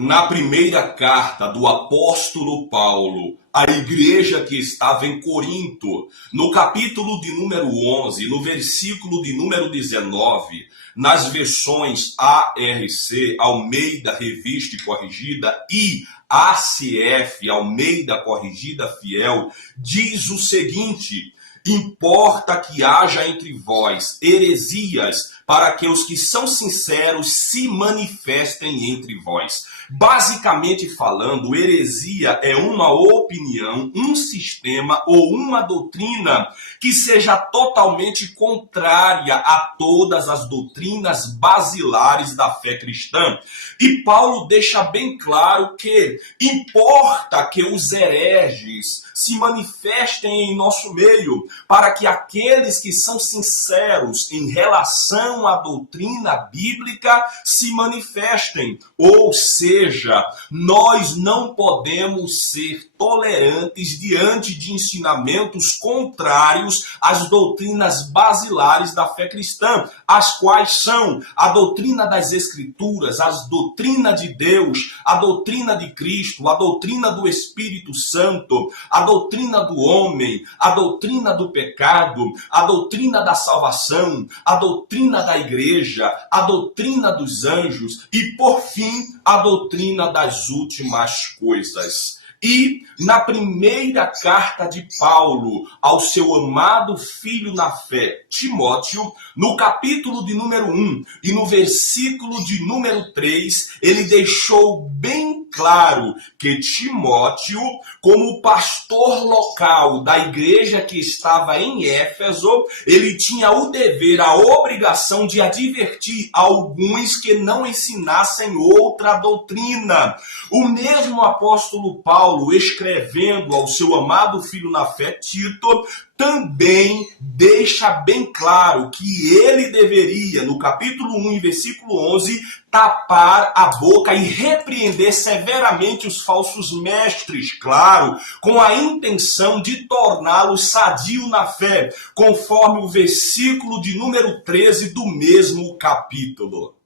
Na primeira carta do apóstolo Paulo à igreja que estava em Corinto, no capítulo de número 11, no versículo de número 19, nas versões ARC, Almeida Revista e Corrigida, e ACF, Almeida Corrigida Fiel, diz o seguinte: importa que haja entre vós heresias, para que os que são sinceros se manifestem entre vós. Basicamente falando, heresia é uma opinião, um sistema ou uma doutrina que seja totalmente contrária a todas as doutrinas basilares da fé cristã. E Paulo deixa bem claro que importa que os hereges se manifestem em nosso meio, para que aqueles que são sinceros em relação à doutrina bíblica se manifestem. Ou seja, nós não podemos ser tolerantes diante de ensinamentos contrários às doutrinas basilares da fé cristã, as quais são a doutrina das Escrituras, a doutrina de Deus, a doutrina de Cristo, a doutrina do Espírito Santo, a doutrina do homem, a doutrina do pecado, a doutrina da salvação, a doutrina da igreja, a doutrina dos anjos e, por fim, a doutrina das últimas coisas. E na primeira carta de Paulo ao seu amado filho na fé, Timóteo, no capítulo de número 1 e no versículo de número 3, ele deixou bem claro que Timóteo, como pastor local da igreja que estava em Éfeso, ele tinha o dever, a obrigação de advertir alguns que não ensinassem outra doutrina. O mesmo apóstolo Paulo, escrevendo ao seu amado filho na fé, Tito, também deixa bem claro que ele deveria, no capítulo 1 e versículo 11, tapar a boca e repreender severamente os falsos mestres, claro, com a intenção de torná-los sadio na fé, conforme o versículo de número 13 do mesmo capítulo.